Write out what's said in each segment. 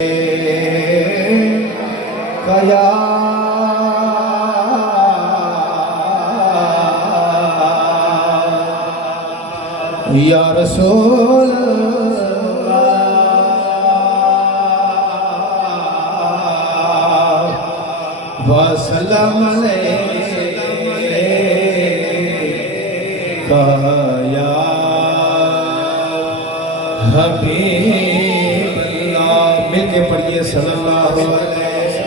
کیا یا رسول اللہ وسلم علیکہ یا حبیب اللہ مل کے پڑھئے صلی اللہ علیہ وسلم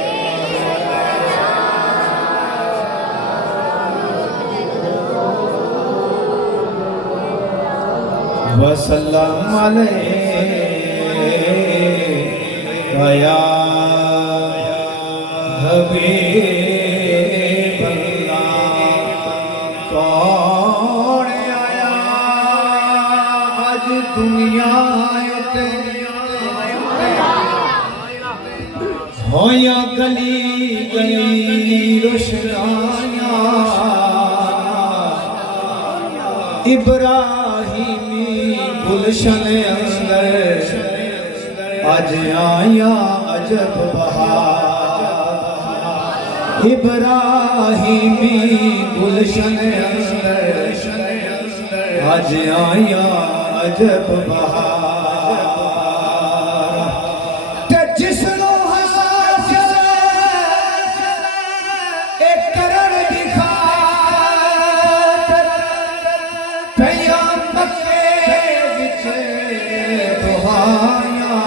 وسلم علیکہ یا حبیب اللہ کون آیا آج دنیا ہویا گلی گلی روشنیاں ابراہیمی گلشن اندر آج آیا عجب بہار ابراہیمی گلشن اندر آج آیا عجب بہار تے جس نو حساس ایک کرن دکھا پیام مکے بچے دہایا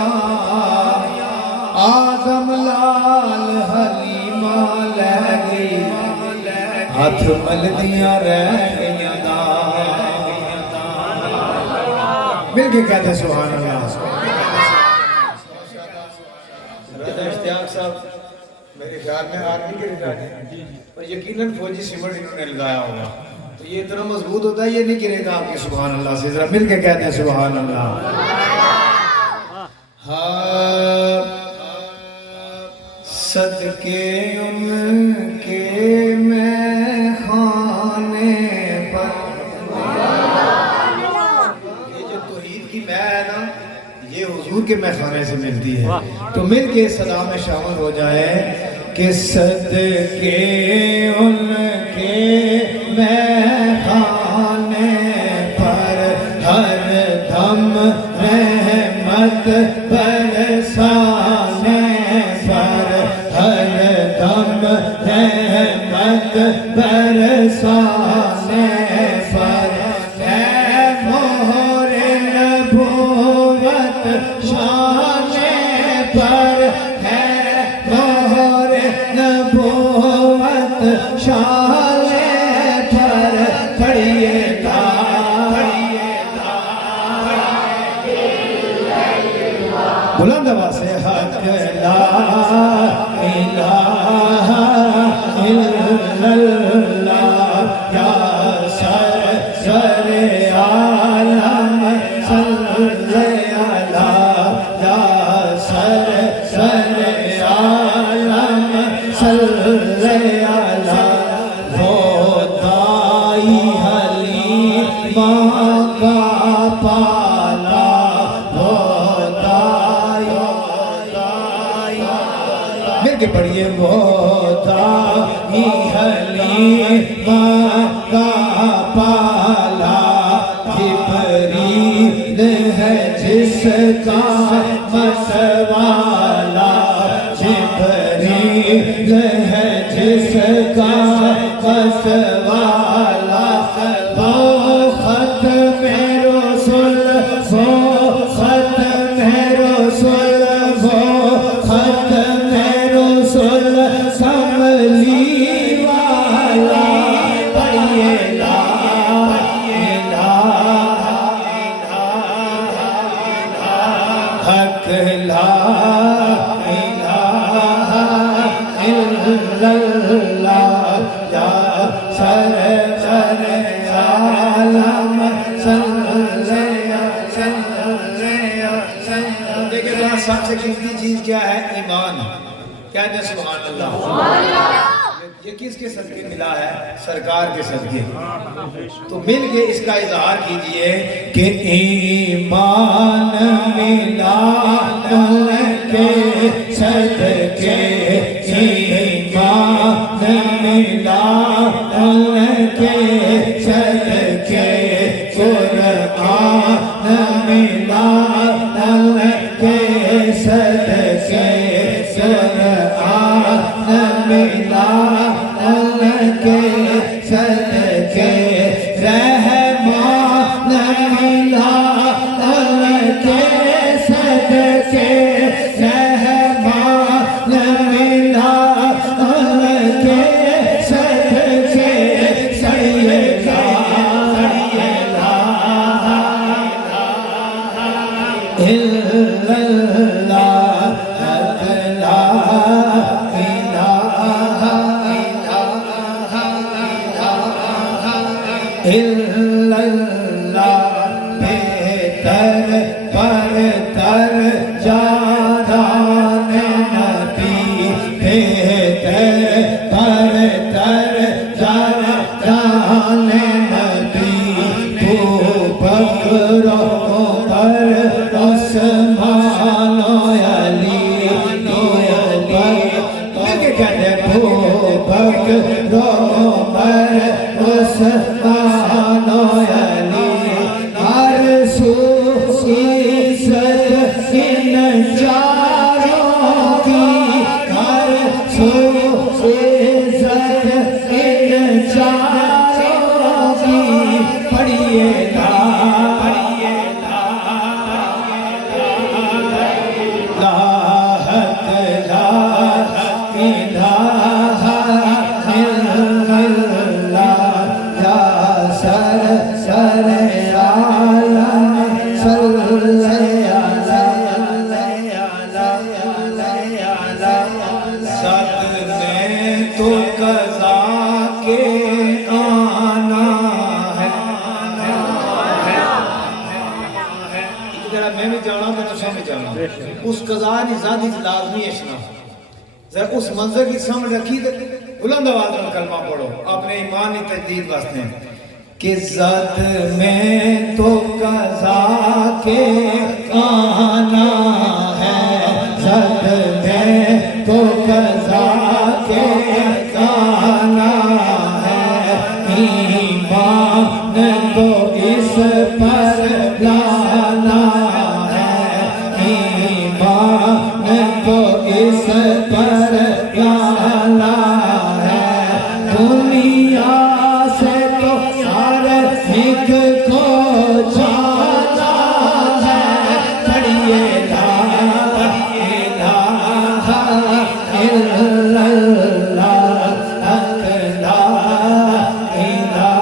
آزم لال حلیمہ لے گئی ہاتھ ملدیاں رہ گئیاں دا مل کے کہتے ہیں سبحان اللہ رضا اشتیاق صاحب میرے خیال میں آرمی کے ریٹائرڈ ہیں اور یقیناً فوجی سیمنٹ انہوں نے لگایا ہوگا تو یہ اتنا مضبوط ہوتا ہے یہ نہیں گرے گا آپ کے سبحان اللہ سے ذرا مل کے کہتے ہیں سبحان اللہ صدقے ان کے میں خانے پر یہ جو توحید کی میں ہے نا یہ حضور کے میں خانے سے ملتی ہے تو مل کے صدا میں شامل ہو جائے کہ صدقے ان کے میں خانے پر ہر دم رحمت برسانے پر ہر دم رحمت برسانے پر اے مہر نبوت شانے پر ہے مہر نبوت شانے پر کھڑیے تا بلند آواز سے حق لا الہ الا اللہ یا سر عالم صلی اللہ یا سر عالم صلی اللہ وہ دائی حلیمہ کا پالا مل کے پڑھئے وہ دائی حلیمہ کا پالا جبریل ہے جس کا متوالا جبریل ہے جس کا متوالا وہ ختم رسول وہ ختم رسول وہ ختم رسول سملی والا پڑھئے لا الہ حق لا الہ الا اللہ یا سر عالم صلی دیکھیں ذرا سب سے قیمتی چیز کیا ہے ایمان کہتے ہیں سبحان اللہ یہ کس کے صدقے ملا ہے؟ سرکار کے صدقے. تو مل کے اس کا اظہار کیجئے کہ ایمان ملا ان کے صدقے، ایمان ملا ان کے صدقے، قرآن ملا ان کے صدقے، قرآن ملا ان کے صدقے، رحمان ملا ان کے صدقے، رحمان ملا ان کے صدقے، سیدہ بہتر برتر جانان نبی، بہتر برتر جانان نبی، بکر عمر عثمان و علی، مل کے کہتے ہیں بکر عمر عثمان و علی، ہر سو عزت ان چاروں کی، ہر سو عزت ان چاروں کی، پڑھیے لا اس قضا نے ذاتی لازمی اشنا ذرا اس منظر کی سمجھ رکھی تو بلند آواز میں کلمہ پڑھو اپنے ایمانی تجدید واسطے کہ ذات میں تو قضا کے آنا ہے، ذات میں تو قضا کے آنا ہے، ایمان تو اس پر لانا تو اس پر لانا ہے، دنیا سے تو ہر ایک کو جانا ہے، پڑھیے لا الہ الا اللہ، لا الہ الا اللہ.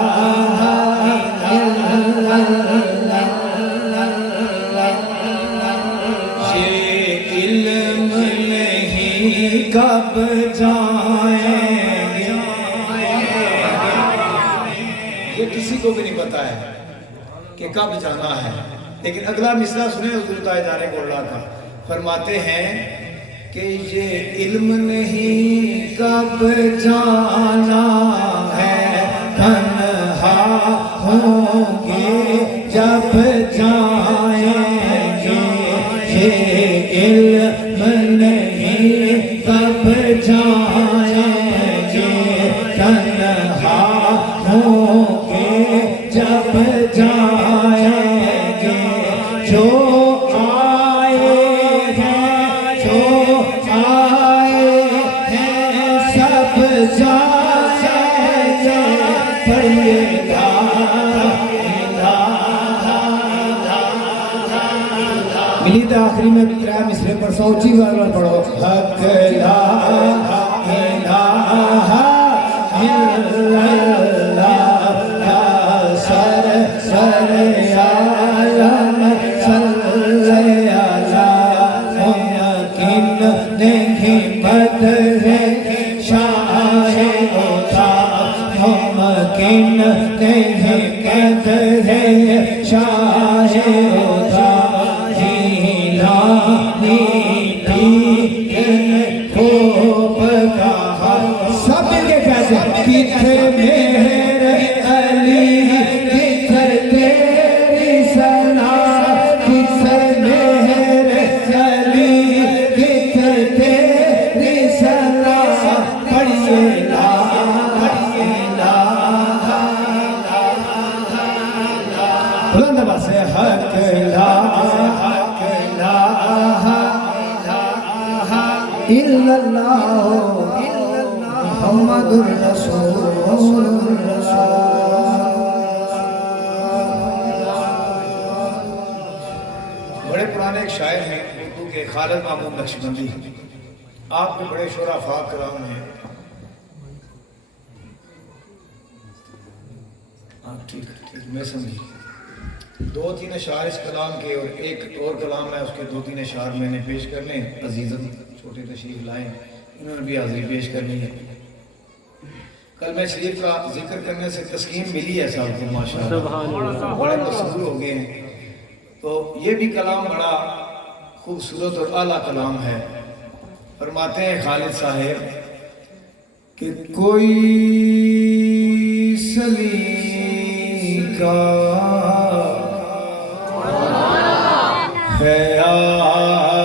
کب جائیں گے یہ کسی کو بھی نہیں پتا ہے کہ کب جانا ہے، لیکن اگلا مصرع سنیں حضور تاجدار گولڑا کا، فرماتے ہیں کہ یہ علم نہیں کب جانا ہے، تنہا ہوں گے جب جائیں گے، یہ علم نہیں کب جائیں گے، تنہا ہوں گے جب جائیں گے، جو آئے ہیں سب جائیں گے، پڑھیے لا ملی تو آخری میں ترہ مصرے پر سوچی بار پڑھو، حق لا الہ الا اللہ، سر عالم صلی اللہ، ممکن نہیں بدل شاہ ہوتا، ممکن نہیں بدل شاہ ہوتا، سب مل کے کہہ الا اللہ محمد رسول اللہ۔ بڑے پرانے ایک شاعر ہیں اردو کے، خالد محمود نقشبندی، آپ کے بڑے شعراء کرام ہیں۔ ٹھیک میں سمجھی، 2-3 اشعار اس کلام کے اور ایک اور کلام ہے اس کے 2-3 اشعار میں نے پیش کرنے۔ عزیزم چھوٹے تشریف لائیں، انہوں نے بھی حاضری پیش کرنی ہے۔ کلمہ شریف کا ذکر کرنے سے تسکین ملی ہے صاحب کو ماشاءاللہ، بڑے مسرور ہو گئے ہیں۔ تو یہ بھی کلام بڑا خوبصورت اور اعلیٰ کلام ہے۔ فرماتے ہیں خالد صاحب کہ کوئی سلیقہ